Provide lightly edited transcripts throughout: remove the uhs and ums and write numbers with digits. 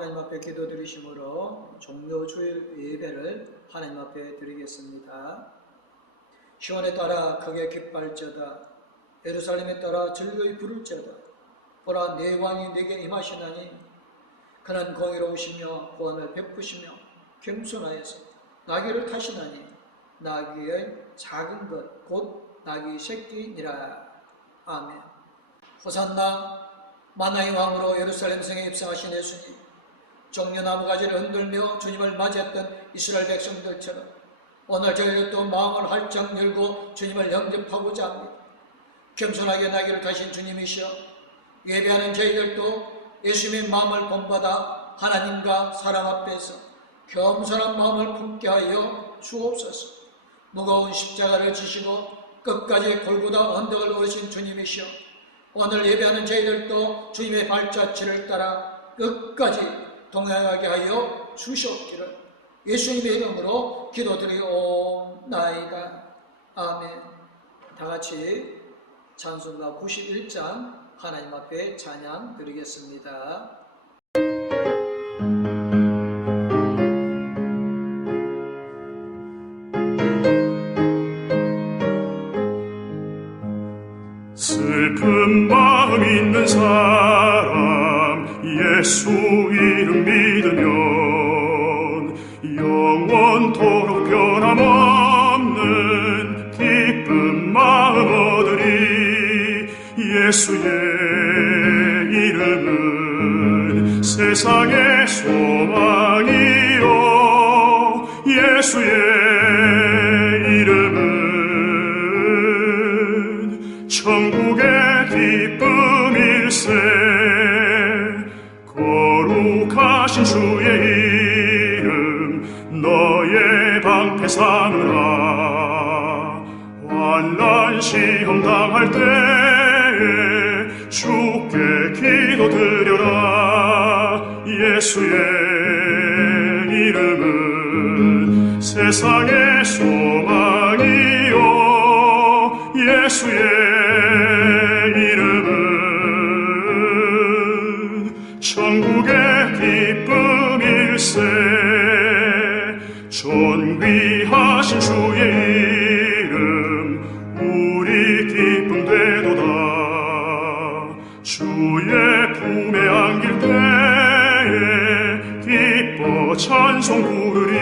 하나님 앞에 기도드리심으로 종료 주일 예배를 하나님 앞에 드리겠습니다. 시온에 따라 크게 기뻐할지어다. 예루살렘에 따라 즐거이 부를지어다. 보라, 내 왕이 내게 임하시나니 그는 공의로우시며 구원을 베푸시며 겸손하여서 나귀를 타시나니 나귀의 작은 것 곧 나귀 새끼니라. 아멘. 호산나, 만나의 왕으로 예루살렘 성에 입성하신 예수님, 종려나무 가지를 흔들며 주님을 맞이했던 이스라엘 백성들처럼 오늘 저희들도 마음을 활짝 열고 주님을 영접하고자 합니다. 겸손하게 나귀를 타신 주님이시여, 예배하는 저희들도 예수님의 마음을 본받아 하나님과 사람 앞에서 겸손한 마음을 품게 하여 주옵소서. 무거운 십자가를 지시고 끝까지 골고다 언덕을 오르신 주님이시여, 오늘 예배하는 저희들도 주님의 발자취를 따라 끝까지 동행하게 하여 주시옵기를 예수님의 이름으로 기도드리옵나이다. 아멘. 다같이 찬송가 91장 하나님 앞에 찬양 드리겠습니다. 슬픈 마음 있는 사람 예수 이름 믿으면 영원토록 변함없는 기쁜 마음 얻으리. 예수의 이름은 세상의 소망이요, 예수의 이름은 천국의 기쁨일세. 거룩하신 주의 이름 너의 방패 삼으라. 환난 시험 당할 때에 주께 기도드려라. 예수의 이름은 세상의 소망이요, 예수의 이름은 천국의 기쁨일세. 존귀하신 주의 이름 우리 기쁨 되도다. 주의 품에 안길 때에 기뻐 찬송 부르리.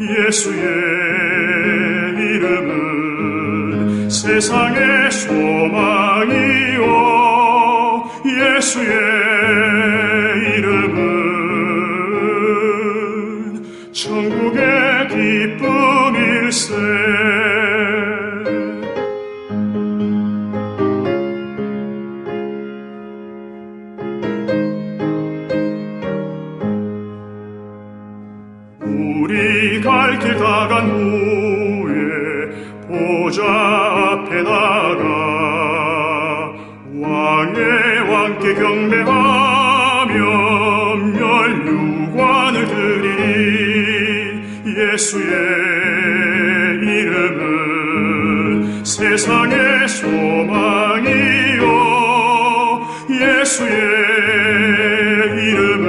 예수의 이름은 세상의 소망이요, 예수의 이름은 천국의 기쁨일세. 우리 갈 길 다 간 후에 보좌 앞에 나가 왕의 왕께 경배하며 면류관을 드리리. 예수의 이름은 세상의 소망이요, 예수의 이름은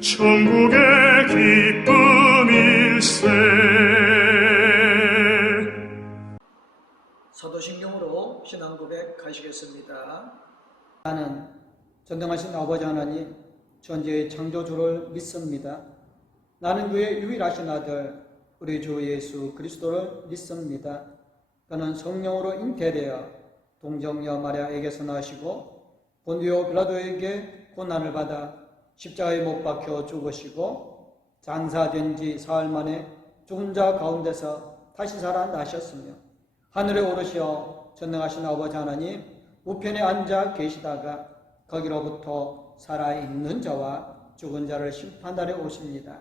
천국의 기쁨일세. 사도신경으로 신앙 고백하시겠습니다. 나는 전능하신 아버지 하나님 전지의 창조주를 믿습니다. 나는 그의 유일하신 아들 우리 주 예수 그리스도를 믿습니다. 그는 성령으로 잉태되어 동정녀 마리아에게서 나시고 본디오 빌라도에게 고난을 받아 십자가에 못 박혀 죽으시고 장사된 지 사흘 만에 죽은 자 가운데서 다시 살아나셨으며 하늘에 오르시어 전능하신 아버지 하나님 우편에 앉아 계시다가 거기로부터 살아있는 자와 죽은 자를 심판하러 오십니다.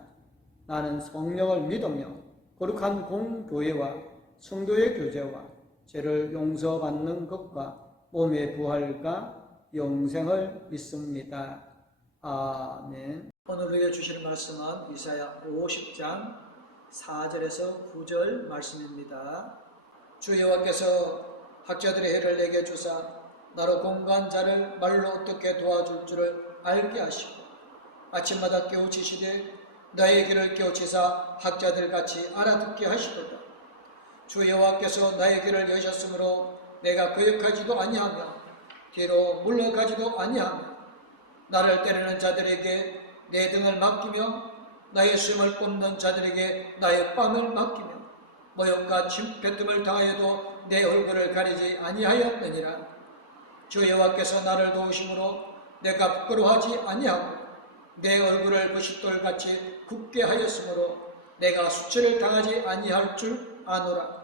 나는 성령을 믿으며 거룩한 공교회와 성도의 교제와 죄를 용서받는 것과 몸의 부활과 영생을 믿습니다. 아멘. 오늘 우리에게 주시는 말씀은 이사야 50장 4절에서 9절 말씀입니다. 주 여호와께서 학자들의 해를 내게 주사 나로 공고한 자를 말로 어떻게 도와줄 줄을 알게 하시고 아침마다 깨우치시되 나의 길을 깨우치사 학자들 같이 알아듣게 하시도다. 주 여호와께서 나의 길을 여셨으므로 내가 거역하지도 아니하며 뒤로 물러가지도 아니하며 나를 때리는 자들에게 내 등을 맡기며 나의 숨을 뿜는 자들에게 나의 뺨을 맡기며 모욕과 침뱉음을 당하여도 내 얼굴을 가리지 아니하였느니라. 주 여호와께서 나를 도우심으로 내가 부끄러워하지 아니하고 내 얼굴을 부싯돌같이 굳게 하였으므로 내가 수치를 당하지 아니할 줄 아노라.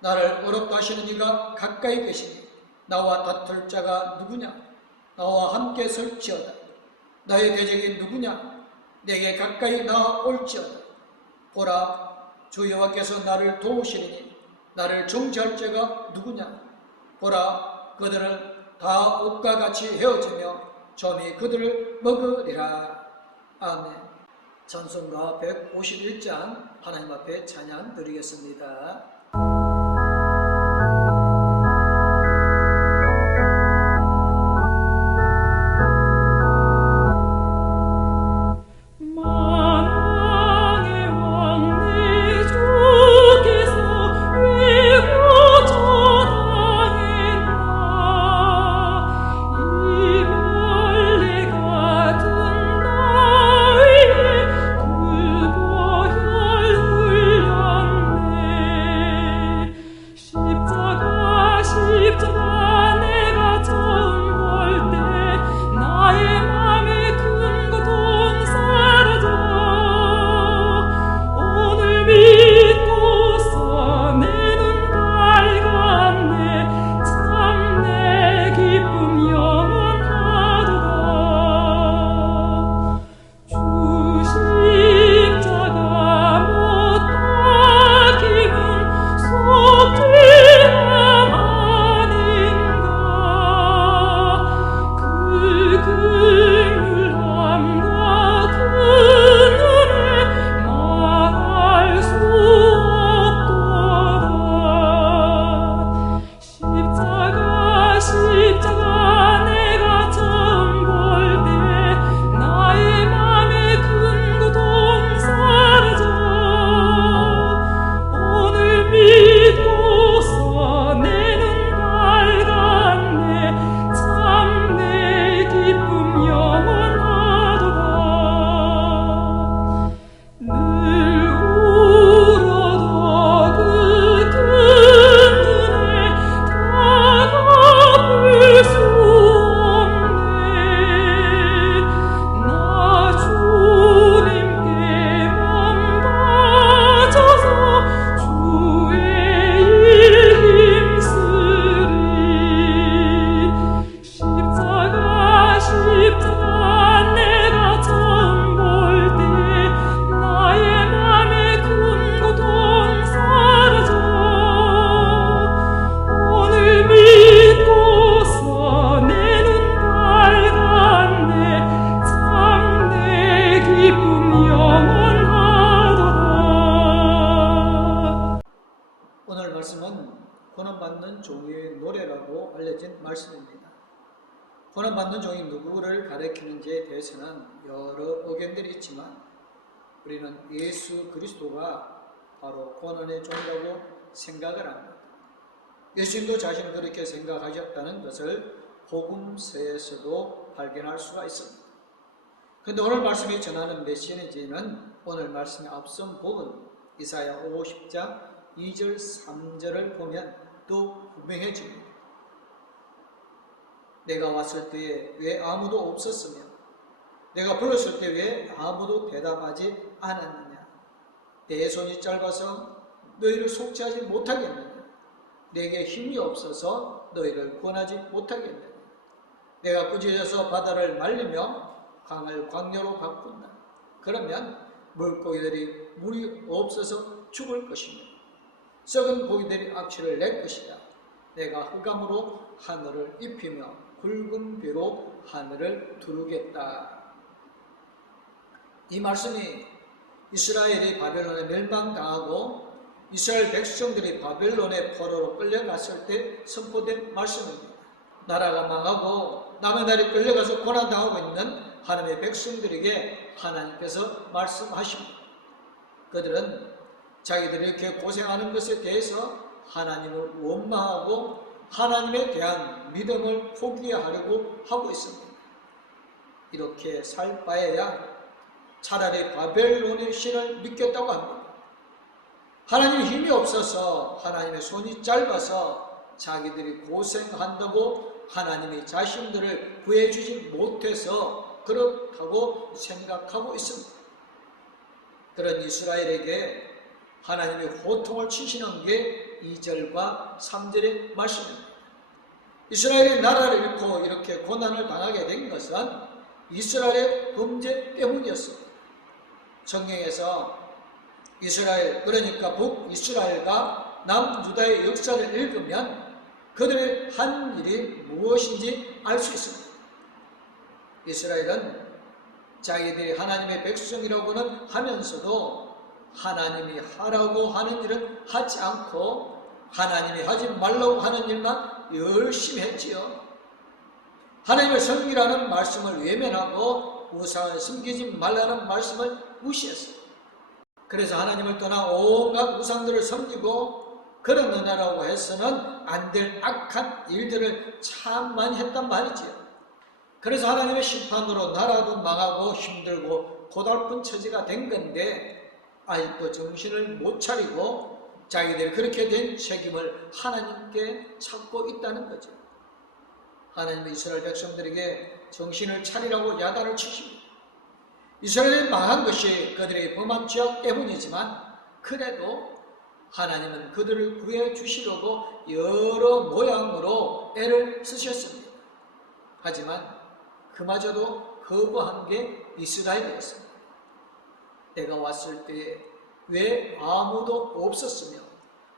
나를 어렵다 하시는 이가 가까이 계시니 나와 다툴 자가 누구냐? 나와 함께 설지어다. 나의 대적이 누구냐? 내게 가까이 나아올지어다. 보라, 주 여호와께서 나를 도우시리니 나를 정죄할 자가 누구냐? 보라, 그들은 다 옷과 같이 헤어지며 점이 그들을 먹으리라. 아멘. 찬송가 151장 하나님 앞에 찬양 드리겠습니다. 고난받는 종의 노래라고 알려진 말씀입니다. 고난받는 종이 누구를 가리키는지에 대해서는 여러 의견들이 있지만 우리는 예수 그리스도가 바로 고난의 종이라고 생각을 합니다. 예수님도 자신을 그렇게 생각하셨다는 것을 복음서에서도 발견할 수가 있습니다. 그런데 오늘 말씀이 전하는 메시지는 오늘 말씀의 앞선 부분 이사야 50장 2절 3절을 보면 또 분명해집니다. 내가 왔을 때에 왜 아무도 없었으며 내가 불렀을 때 왜 아무도 대답하지 않았느냐. 내 손이 짧아서 너희를 속죄하지 못하겠느냐. 내게 힘이 없어서 너희를 구원하지 못하겠느냐. 내가 꾸짖어서 바다를 말리며 강을 광야로 바꾼다. 그러면 물고기들이 물이 없어서 죽을 것이며 썩은 고기들이 악취를 낼 것이다. 내가 흑암으로 하늘을 입히며 굵은 비로 하늘을 두르겠다. 이 말씀이 이스라엘이 바벨론에 멸망당하고 이스라엘 백성들이 바벨론의 포로로 끌려갔을 때 선포된 말씀입니다. 나라가 망하고 남의 나라에 끌려가서 고난당하고 있는 하나님의 백성들에게 하나님께서 말씀하십니다. 그들은 자기들이 이렇게 고생하는 것에 대해서 하나님을 원망하고 하나님에 대한 믿음을 포기하려고 하고 있습니다. 이렇게 살 바에야 차라리 바벨론의 신을 믿겠다고 합니다. 하나님의 힘이 없어서, 하나님의 손이 짧아서 자기들이 고생한다고 하나님이 자신들을 구해주지 못해서 그렇다고 생각하고 있습니다. 그런 이스라엘에게 하나님이 호통을 치시는 게 2절과 3절의 말씀입니다. 이스라엘의 나라를 잃고 이렇게 고난을 당하게 된 것은 이스라엘의 범죄 때문이었습니다. 성경에서 이스라엘, 그러니까 북이스라엘과 남유다의 역사를 읽으면 그들의 한 일이 무엇인지 알 수 있습니다. 이스라엘은 자기들이 하나님의 백성이라고는 하면서도 하나님이 하라고 하는 일은 하지 않고 하나님이 하지 말라고 하는 일만 열심히 했지요. 하나님을 섬기라는 말씀을 외면하고 우상을 섬기지 말라는 말씀을 무시했어요. 그래서 하나님을 떠나 온갖 우상들을 섬기고 그런 은혜라고 해서는 안 될 악한 일들을 참 많이 했단 말이지요. 그래서 하나님의 심판으로 나라도 망하고 힘들고 고달픈 처지가 된 건데 아직도 정신을 못 차리고 자기들이 그렇게 된 책임을 하나님께 찾고 있다는 거죠. 하나님은 이스라엘 백성들에게 정신을 차리라고 야단을 치십니다. 이스라엘이 망한 것이 그들의 범한 죄악 때문이지만 그래도 하나님은 그들을 구해 주시려고 여러 모양으로 애를 쓰셨습니다. 하지만 그마저도 거부한 게 이스라엘이었습니다. 내가 왔을 때 왜 아무도 없었으며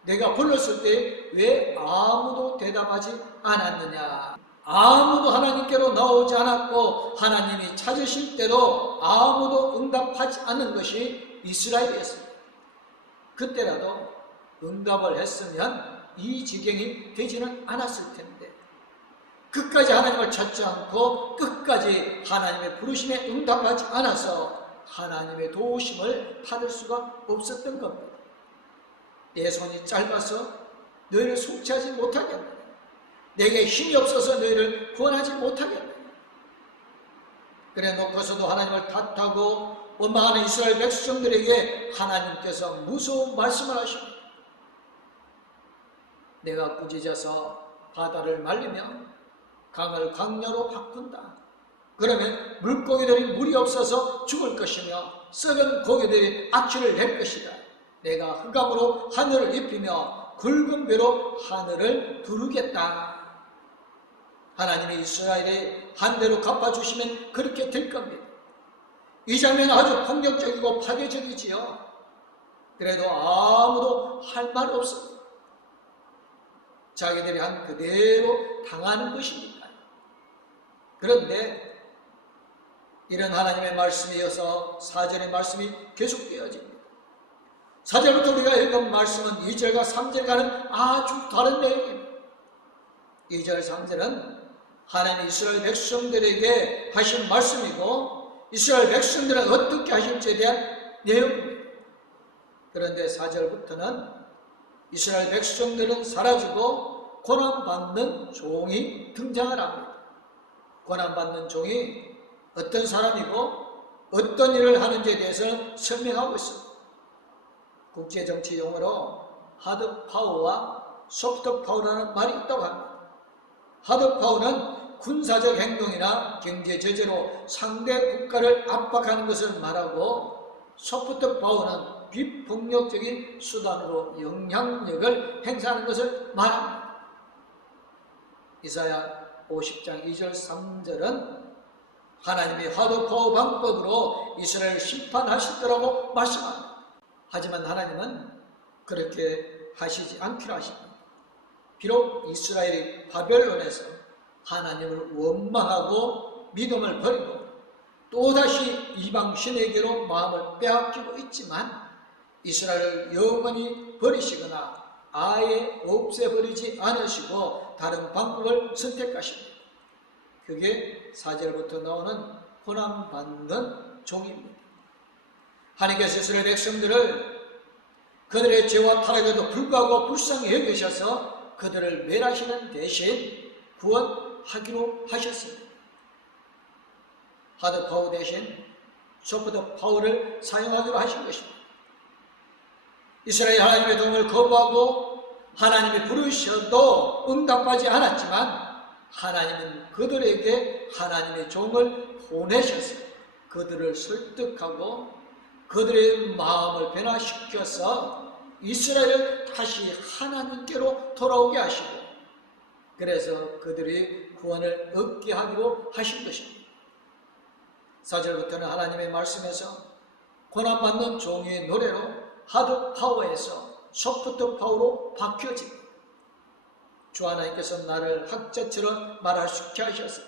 내가 불렀을 때 왜 아무도 대답하지 않았느냐. 아무도 하나님께로 나오지 않았고 하나님이 찾으실 때도 아무도 응답하지 않는 것이 이스라엘이었습니다. 그때라도 응답을 했으면 이 지경이 되지는 않았을 텐데 끝까지 하나님을 찾지 않고 끝까지 하나님의 부르심에 응답하지 않아서 하나님의 도우심을 받을 수가 없었던 겁니다. 내 손이 짧아서 너희를 속죄하지 못하겠느냐. 내게 힘이 없어서 너희를 구원하지 못하겠느냐. 그래 놓고서도 하나님을 탓하고 원망하는 이스라엘 백성들에게 하나님께서 무서운 말씀을 하십니다. 내가 꾸짖어서 바다를 말리며 강을 강야로 바꾼다. 그러면 물고기들이 물이 없어서 죽을 것이며 썩은 고기들이 악취를 낼 것이다. 내가 흑암으로 하늘을 입히며 굵은 배로 하늘을 두르겠다. 하나님이 이스라엘의 한대로 갚아주시면 그렇게 될 겁니다. 이 장면은 아주 폭력적이고 파괴적이지요. 그래도 아무도 할 말 없습니다. 자기들이 한 그대로 당하는 것이니까요. 그런데 이런 하나님의 말씀에 이어서 4절의 말씀이 계속되어집니다. 4절부터 우리가 읽은 말씀은 2절과 3절과는 아주 다른 내용입니다. 2절, 3절은 하나님 이스라엘 백성들에게 하신 말씀이고 이스라엘 백성들은 어떻게 하실지에 대한 내용입니다. 그런데 4절부터는 이스라엘 백성들은 사라지고 고난받는 종이 등장을 합니다. 고난받는 종이 어떤 사람이고 어떤 일을 하는지에 대해서는 설명하고 있습니다. 국제정치 용어로 하드 파워와 소프트 파워라는 말이 있다고 합니다. 하드 파워는 군사적 행동이나 경제 제재로 상대 국가를 압박하는 것을 말하고 소프트 파워는 비폭력적인 수단으로 영향력을 행사하는 것을 말합니다. 이사야 50장 2절 3절은 하나님의 하드파워 방법으로 이스라엘을 심판하실 거라고 말씀합니다. 하지만 하나님은 그렇게 하시지 않기로 하십니다. 비록 이스라엘이 바벨론에서 하나님을 원망하고 믿음을 버리고 또다시 이방 신에게로 마음을 빼앗기고 있지만 이스라엘을 영원히 버리시거나 아예 없애버리지 않으시고 다른 방법을 선택하십니다. 그게 4절부터 나오는 고난받는 종입니다. 하나님께서 이스라엘 백성들을 그들의 죄와 타락에도 불구하고 불쌍히 여기셔서 그들을 멸하시는 대신 구원하기로 하셨습니다. 하드 파워 대신 소프트 파워를 사용하기로 하신 것입니다. 이스라엘 하나님의 도움을 거부하고 하나님이 부르셔도 응답하지 않았지만 하나님은 그들에게 하나님의 종을 보내셔서 그들을 설득하고 그들의 마음을 변화시켜서 이스라엘을 다시 하나님께로 돌아오게 하시고 그래서 그들이 구원을 얻게 하기로 하신 것입니다. 4절부터는 하나님의 말씀에서 고난받는 종의 노래로 하드 파워에서 소프트 파워로 바뀌어집니다. 주 하나님께서 나를 학자처럼 말할 수 있게 하셔서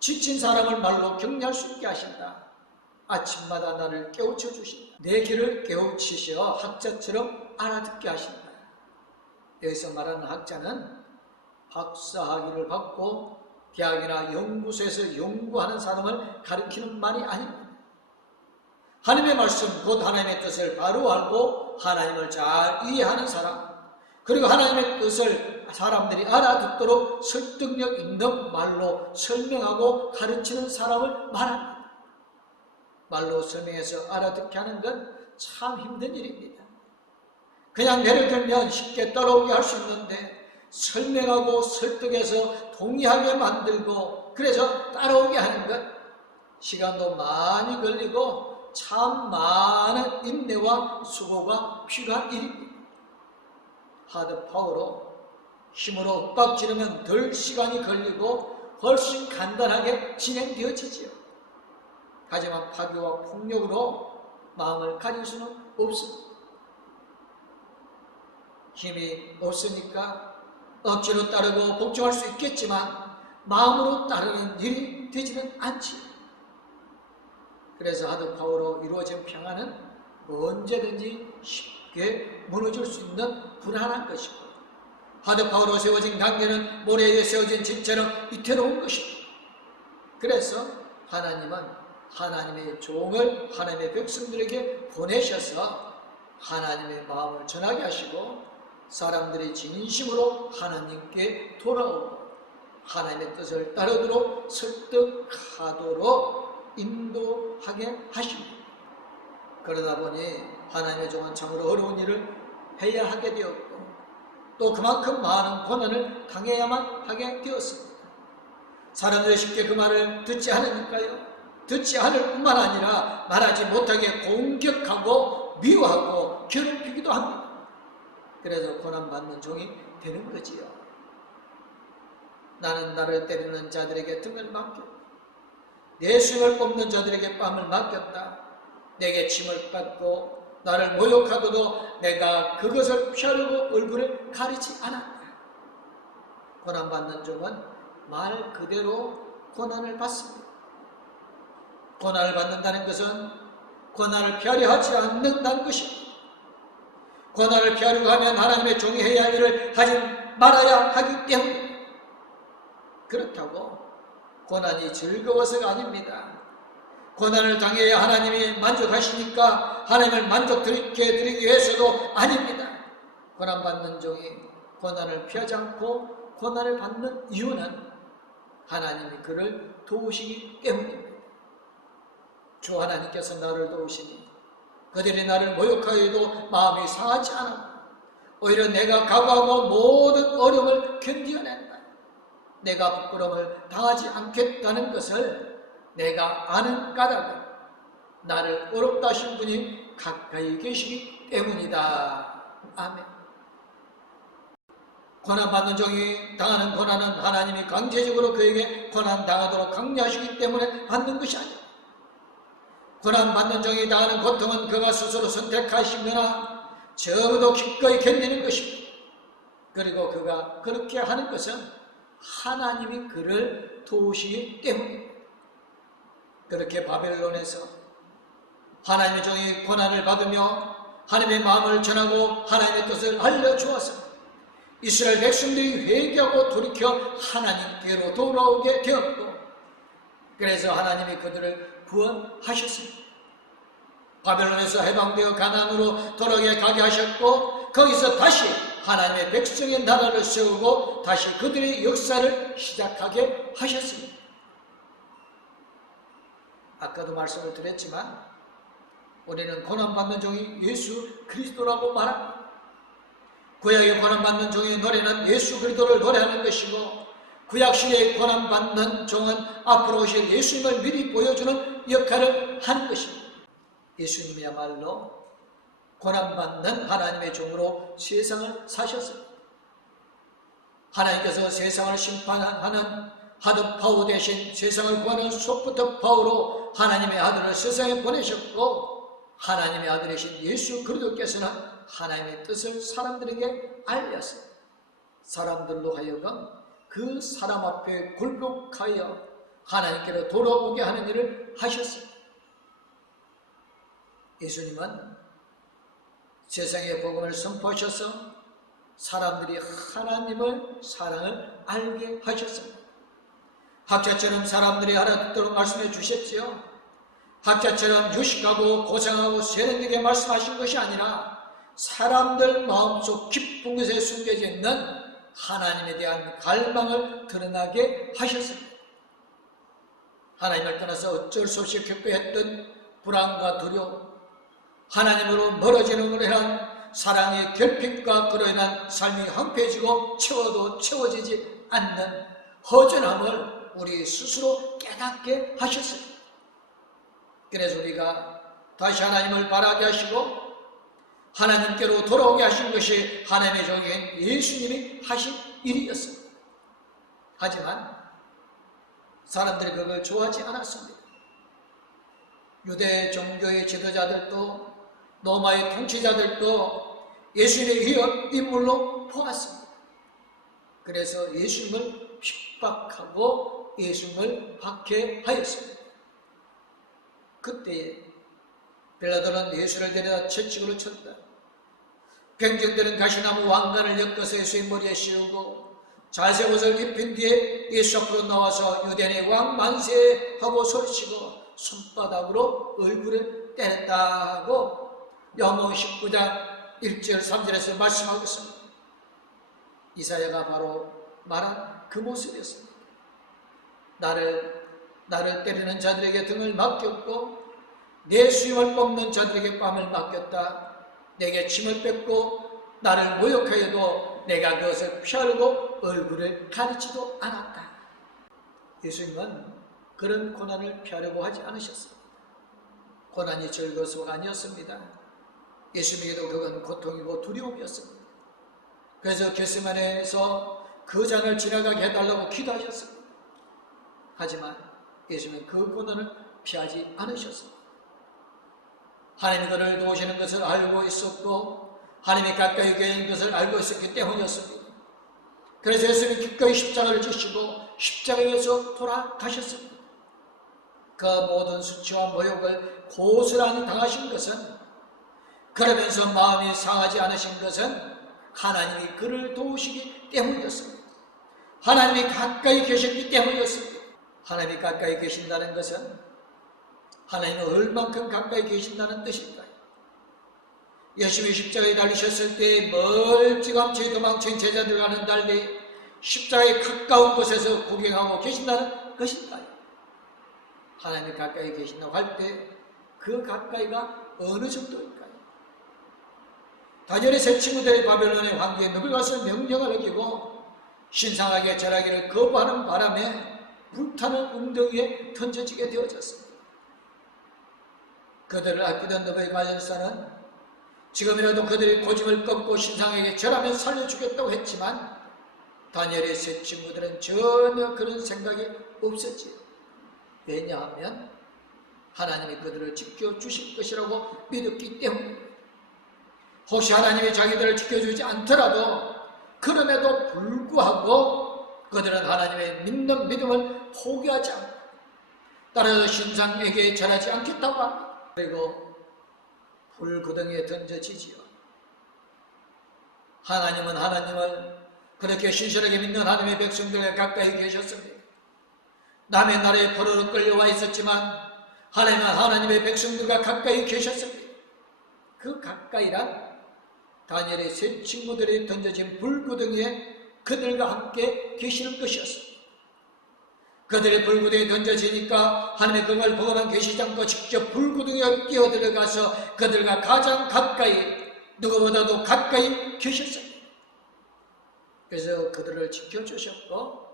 지친 사람을 말로 격려할 수 있게 하신다. 아침마다 나를 깨우쳐 주신다. 내 길을 깨우치셔 학자처럼 알아듣게 하신다. 여기서 말하는 학자는 박사학위를 받고 대학이나 연구소에서 연구하는 사람을 가리키는 말이 아닙니다. 하나님의 말씀, 곧 하나님의 뜻을 바로 알고 하나님을 잘 이해하는 사람, 그리고 하나님의 뜻을 사람들이 알아듣도록 설득력 있는 말로 설명하고 가르치는 사람을 말합니다. 말로 설명해서 알아듣게 하는 건 참 힘든 일입니다. 그냥 예를 들면 쉽게 따라오게 할 수 있는데 설명하고 설득해서 동의하게 만들고 그래서 따라오게 하는 것 시간도 많이 걸리고 참 많은 인내와 수고가 필요한 일입니다. 하드 파워로 힘으로 윽박지르면 덜 시간이 걸리고 훨씬 간단하게 진행되어지지요. 하지만 파괴와 폭력으로 마음을 가질 수는 없습니다. 힘이 없으니까 억지로 따르고 복종할 수 있겠지만 마음으로 따르는 일이 되지는 않지요. 그래서 하드 파워로 이루어진 평안은 언제든지 쉽게 무너질 수 있는 불안한 것이고 하드 파워로 세워진 관계는 모래에 세워진 집처럼 위태로운 것입니다. 그래서 하나님은 하나님의 종을 하나님의 백성들에게 보내셔서 하나님의 마음을 전하게 하시고 사람들이 진심으로 하나님께 돌아오고 하나님의 뜻을 따르도록 설득하도록 인도하게 하십니다. 그러다 보니 하나님의 종은 참으로 어려운 일을 해야 하게 되었고 또 그만큼 많은 고난을 당해야만 하게 되었습니다. 사람들이 쉽게 그 말을 듣지 않으니까요. 듣지 않을 뿐만 아니라 말하지 못하게 공격하고 미워하고 괴롭히기도 합니다. 그래서 고난받는 종이 되는 거지요. 나는 나를 때리는 자들에게 등을 맡겼다. 내 수염을 뽑는 자들에게 뺨을 맡겼다. 내게 침을 뱉고 나를 모욕하고도 내가 그것을 피하려고 얼굴을 가리지 않았다. 고난받는 종은 말 그대로 고난을 받습니다. 고난을 받는다는 것은 고난을 피하려 하지 않는다는 것입니다. 고난을 피하려고 하면 하나님의 종이 해야 할 일을 하지 말아야 하기 때문에 그렇다고 고난이 즐거워서가 아닙니다. 고난을 당해야 하나님이 만족하시니까 하나님을 만족케 드리기 위해서도 아닙니다. 고난받는 종이 고난을 피하지 않고 고난을 받는 이유는 하나님이 그를 도우시기 때문입니다. 주 하나님께서 나를 도우시니 그들이 나를 모욕하여도 마음이 상하지 않아. 오히려 내가 각오하고 모든 어려움을 견디어낸다. 내가 부끄러움을 당하지 않겠다는 것을 내가 아는 까닭은 나를 어렵다 하신 분이 가까이 계시기 때문이다. 아멘. 고난받는 종이 당하는 고난은 하나님이 강제적으로 그에게 고난당하도록 강요하시기 때문에 받는 것이 아니라 고난받는 종이 당하는 고통은 그가 스스로 선택하시거나 적어도 기꺼이 견디는 것입니다. 그리고 그가 그렇게 하는 것은 하나님이 그를 도우시기 때문입니다. 그렇게 바벨론에서 하나님의 종이 고난을 받으며 하나님의 마음을 전하고 하나님의 뜻을 알려주었습니다. 이스라엘 백성들이 회개하고 돌이켜 하나님께로 돌아오게 되었고, 그래서 하나님이 그들을 구원하셨습니다. 바벨론에서 해방되어 가나안으로 돌아가게 하셨고, 거기서 다시 하나님의 백성의 나라를 세우고 다시 그들의 역사를 시작하게 하셨습니다. 아까도 말씀을 드렸지만 우리는 고난받는 종이 예수 그리스도라고 말합니다. 구약의 고난받는 종의 노래는 예수 그리스도를 노래하는 것이고, 구약시대의 고난받는 종은 앞으로 오실 예수님을 미리 보여주는 역할을 하는 것입니다. 예수님이야말로 고난받는 하나님의 종으로 세상을 사셨습니다. 하나님께서 세상을 심판하는 하드 파워 대신 세상을 구하는 소프트 파워로 하나님의 아들을 세상에 보내셨고, 하나님의 아들이신 예수 그리스도께서는 하나님의 뜻을 사람들에게 알렸어요. 사람들로 하여금 그 사람 앞에 굴복하여 하나님께로 돌아오게 하는 일을 하셨어요. 예수님은 세상의 복음을 선포하셔서 사람들이 하나님을 사랑을 알게 하셨습니다. 학자처럼 사람들이 알아듣도록 말씀해 주셨지요. 학자처럼 유식하고 고상하고 세련되게 말씀하신 것이 아니라 사람들 마음속 깊은 곳에 숨겨져 있는 하나님에 대한 갈망을 드러나게 하셨습니다. 하나님을 떠나서 어쩔 수 없이 겪고 했던 불안과 두려움, 하나님으로 멀어지는 것으로 인한 사랑의 결핍과 그로 인한 삶이 황폐해지고 채워도 채워지지 않는 허전함을 우리 스스로 깨닫게 하셨습니다. 그래서 우리가 다시 하나님을 바라게 하시고 하나님께로 돌아오게 하신 것이 하나님의 종인 예수님이 하신 일이었습니다. 하지만 사람들이 그걸 좋아하지 않았습니다. 유대 종교의 지도자들도 로마의 통치자들도 예수님의 위협 인물로 보았습니다. 그래서 예수님을 핍박하고 예수님을 박해하였습니다. 그때에 빌라도는 예수를 데려다 채찍으로 쳤다. 병정들은 가시나무 왕관을 엮어서 예수의 머리에 씌우고 자색옷을 입힌 뒤에 예수 앞으로 나와서 유대인의 왕 만세 하고 소리치고 손바닥으로 얼굴을 때렸다고 요한복음 19장 1절 3절에서 말씀하고 있습니다. 이사야가 바로 말한 그 모습이었습니다. 나를 때리는 자들에게 등을 맡겼고 내 수염을 뽑는 자들에게 뺨을 맡겼다. 내게 침을 뱉고 나를 모욕하여도 내가 그것을 피하려고 얼굴을 가리지도 않았다. 예수님은 그런 고난을 피하려고 하지 않으셨습니다. 고난이 즐거워서가 아니었습니다. 예수님에게도 그건 고통이고 두려움이었습니다. 그래서 겟세마네에서 그 잔을 지나가게 해달라고 기도하셨습니다. 하지만 예수님은 그 고난을 피하지 않으셨습니다. 하나님이 그를 도우시는 것을 알고 있었고 하나님이 가까이 계신 것을 알고 있었기 때문이었습니다. 그래서 예수님이 기꺼이 십자가를 지시고 십자가에서 돌아가셨습니다. 그 모든 수치와 모욕을 고스란히 당하신 것은, 그러면서 마음이 상하지 않으신 것은 하나님이 그를 도우시기 때문이었습니다. 하나님이 가까이 계셨기 때문이었습니다. 하나님이 가까이 계신다는 것은 하나님은 얼만큼 가까이 계신다는 뜻일까요? 예수님이 십자가에 달리셨을 때 멀찌감치 도망친 제자들과는 달리 십자가에 가까운 곳에서 구경하고 계신다는 것일까요? 하나님이 가까이 계신다고 할 때 그 가까이가 어느 정도일까요? 다니엘의 세 친구들이 바벨론의 황제에 느부갓네살 명령을 어기고 신상하게 절하기를 거부하는 바람에 불타는 웅덩이에 던져지게 되어졌습니다. 그들을 아끼던 느부갓네살은 지금이라도 그들의 고집을 꺾고 신상에게 절하면 살려주겠다고 했지만 다니엘의 세 친구들은 전혀 그런 생각이 없었지요. 왜냐하면 하나님이 그들을 지켜주실 것이라고 믿었기 때문입니다. 혹시 하나님이 자기들을 지켜주지 않더라도 그럼에도 불구하고 그들은 하나님의 믿는 믿음을 포기하지 않고 따라서 신상에게 절하지 않겠다고 합니다. 그리고 불구덩이에 던져지지요. 하나님은 하나님을 그렇게 신실하게 믿는 하나님의 백성들과 가까이 계셨습니다. 남의 나라에 포로로 끌려와 있었지만 하나님의 백성들과 가까이 계셨습니다. 그 가까이란 다니엘의 세 친구들이 던져진 불구덩이에 그들과 함께 계시는 것이었습니다. 그들의 불구덩이에 던져지니까 하나님의 그걸 보고만 계시지 않고 직접 불구덩이에 뛰어들어가서 그들과 가장 가까이, 누구보다도 가까이 계셨습니다. 그래서 그들을 지켜주셨고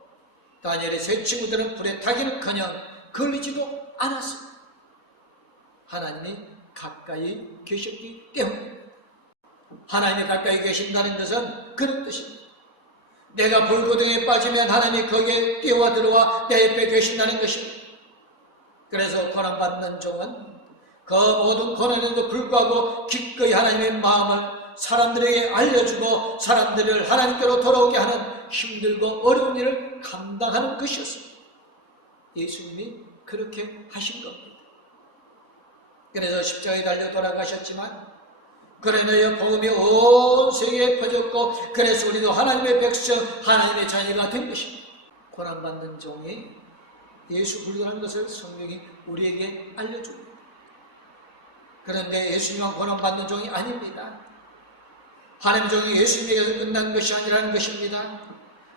다니엘의 세 친구들은 불에 타기는커녕 걸리지도 않았습니다. 하나님이 가까이 계셨기 때문입니다. 하나님이 가까이 계신다는 것은 그런 뜻입니다. 내가 불구덩이에 빠지면 하나님이 거기에 뛰어들어와 내 옆에 계신다는 것입니다. 그래서 고난받는 종은 그 모든 고난에도 불구하고 기꺼이 하나님의 마음을 사람들에게 알려주고 사람들을 하나님께로 돌아오게 하는 힘들고 어려운 일을 감당하는 것이었습니다. 예수님이 그렇게 하신 겁니다. 그래서 십자가에 달려 돌아가셨지만 그러나 복음이 온 세계에 퍼졌고 그래서 우리도 하나님의 백성, 하나님의 자녀가 된 것입니다. 고난받는 종이 예수 그리스도라는 것을 성경이 우리에게 알려줍니다. 그런데 예수님은 고난받는 종이 아닙니다. 하나님의 종이 예수님에게서 끝난 것이 아니라는 것입니다.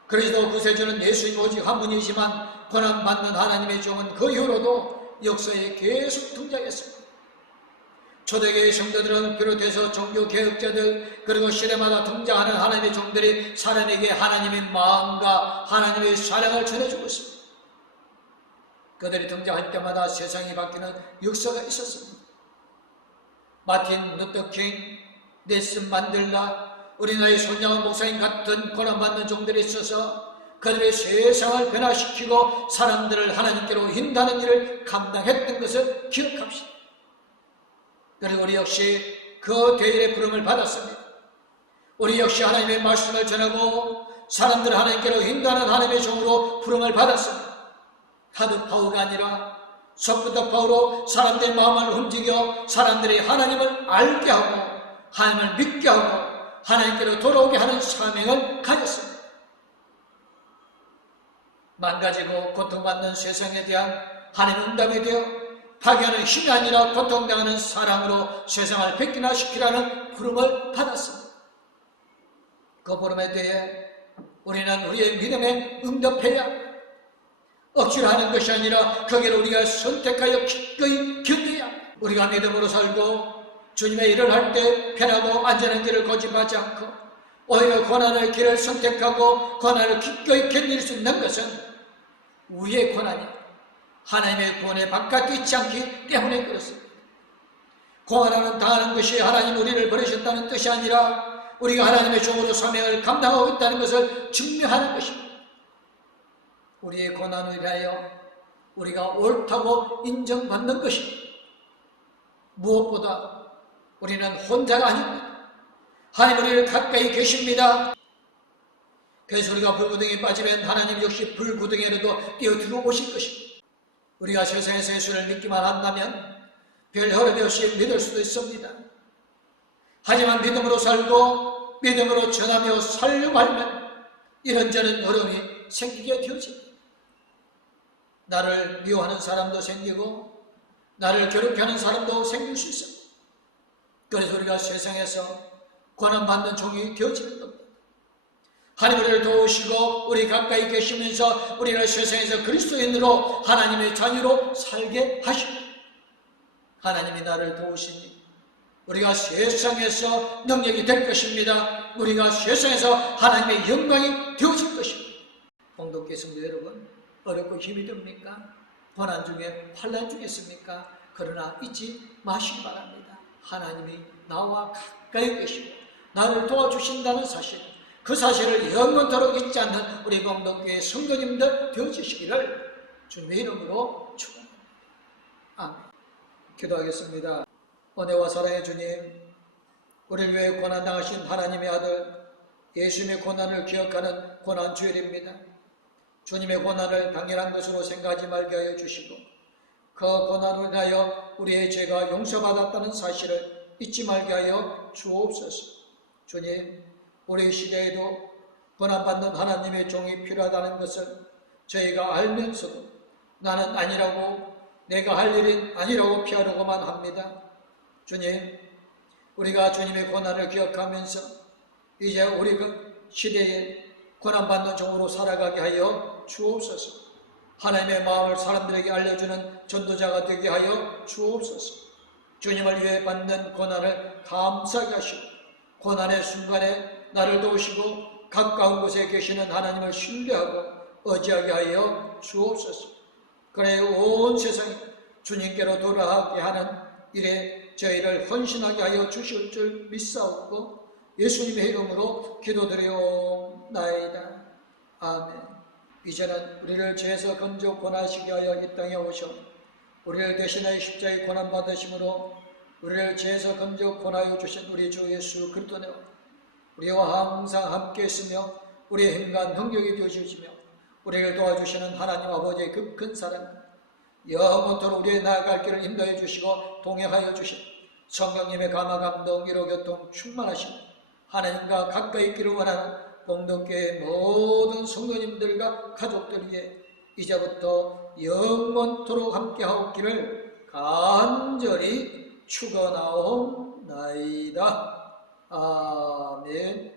그리스도 구세주는 예수님 오직 한 분이지만 고난받는 하나님의 종은 그 이후로도 역사에 계속 등장했습니다. 초대교회 성도들은 비롯해서 종교개혁자들 그리고 시대마다 등장하는 하나님의 종들이 사람에게 하나님의 마음과 하나님의 사랑을 전해주고 있습니다. 그들이 등장할 때마다 세상이 바뀌는 역사가 있었습니다. 마틴 루터킹, 넬슨 만델라, 우리나라의 손양원 목사님 같은 고난받는 종들이 있어서 그들의 세상을 변화시키고 사람들을 하나님께로 인도하는 일을 감당했던 것을 기억합시다. 그리고 우리 역시 그 대일의 부름을 받았습니다. 우리 역시 하나님의 말씀을 전하고 사람들을 하나님께로 인도하는 하나님의 종으로 부름을 받았습니다. 하드 파워가 아니라 소프트 파워로 사람들의 마음을 움직여 사람들이 하나님을 알게 하고 하나님을 믿게 하고 하나님께로 돌아오게 하는 사명을 가졌습니다. 망가지고 고통받는 세상에 대한 하나님의 응답이 되어 파괴하는 힘이 아니라 고통당하는 사랑으로 세상을 백기나시키라는 부름을 받았습니다. 그 부름에 대해 우리는 우리의 믿음에 응답해야 억지로 하는 것이 아니라 거기를 우리가 선택하여 기꺼이 견뎌야 우리가 믿음으로 살고 주님의 일을 할 때 편하고 안전한 길을 고집하지 않고 오히려 고난의 길을 선택하고 고난을 기꺼이 견딜 수 있는 것은 우리의 고난이 하나님의 구원에 바깥에 있지 않기 때문에 그렇습니다. 고난을 당하는 것이 하나님 우리를 버리셨다는 뜻이 아니라 우리가 하나님의 종으로 사명을 감당하고 있다는 것을 증명하는 것입니다. 우리의 고난을 위하여 우리가 옳다고 인정받는 것입니다. 무엇보다 우리는 혼자가 아닙니다. 하나님 우리를 가까이 계십니다. 그래서 우리가 불구덩이에 빠지면 하나님 역시 불구덩이에도 뛰어들어 오실 것입니다. 우리가 세상에서 예수를 믿기만 한다면 별 허름이 없이 믿을 수도 있습니다. 하지만 믿음으로 살고 믿음으로 전하며 살려고 하면 이런저런 어려움이 생기게 되어집니다. 나를 미워하는 사람도 생기고 나를 괴롭히는 사람도 생길 수 있습니다. 그래서 우리가 세상에서 고난받는 종이 되어지는 겁니다. 하나님 우리를 도우시고 우리 가까이 계시면서 우리를 세상에서 그리스도인으로 하나님의 자녀로 살게 하십니다. 하나님이 나를 도우시니 우리가 세상에서 능력이 될 것입니다. 우리가 세상에서 하나님의 영광이 되어질 것입니다. 공동교 성도 여러분, 어렵고 힘이 듭니까? 고난 중에 환난 중에 있습니까? 그러나 잊지 마시기 바랍니다. 하나님이 나와 가까이 계시고 나를 도와주신다는 사실, 그 사실을 영원토록 잊지 않는 우리 공동교회 성도님들 되어주시기를 주님의 이름으로 축원합니다. 아멘. 기도하겠습니다. 은혜와 사랑의 주님, 우리를 위해 고난당하신 하나님의 아들 예수님의 고난을 기억하는 고난주일입니다. 주님의 고난을 당연한 것으로 생각하지 말게 하여 주시고 그 고난을 인하여 우리의 죄가 용서받았다는 사실을 잊지 말게 하여 주옵소서. 주님, 우리 시대에도 고난받는 하나님의 종이 필요하다는 것을 저희가 알면서도 나는 아니라고, 내가 할 일은 아니라고 피하려고만 합니다. 주님, 우리가 주님의 고난을 기억하면서 이제 우리 시대에 고난받는 종으로 살아가게 하여 주옵소서. 하나님의 마음을 사람들에게 알려주는 전도자가 되게 하여 주옵소서. 주님을 위해 받는 고난을 감사하게 하시고 고난의 순간에 나를 도우시고 가까운 곳에 계시는 하나님을 신뢰하고 의지하게 하여 주옵소서. 그래 온 세상이 주님께로 돌아가게 하는 일에 저희를 헌신하게 하여 주실 줄 믿사옵고 예수님의 이름으로 기도드리옵나이다. 아멘. 이제는 우리를 죄에서 건져 고난하시게 하여 이 땅에 오셔 우리를 대신하여 십자가에 고난받으심으로 우리를 죄에서 건져 고난하여 주신 우리 주 예수 그리스도는 우리와 항상 함께 있으며 우리의 힘과 능력이 되어주시며 우리를 도와주시는 하나님 아버지의 그 큰 사랑, 영원토록 우리의 나아갈 길을 인도해 주시고 동행하여 주신 성령님의 감화 감동 위로 교통 충만하신 하나님과 가까이 있기를 원하는 공동교회의 모든 성도님들과 가족들 위해 이제부터 영원토록 함께하옵기를 간절히 축원하옵나이다. 아멘.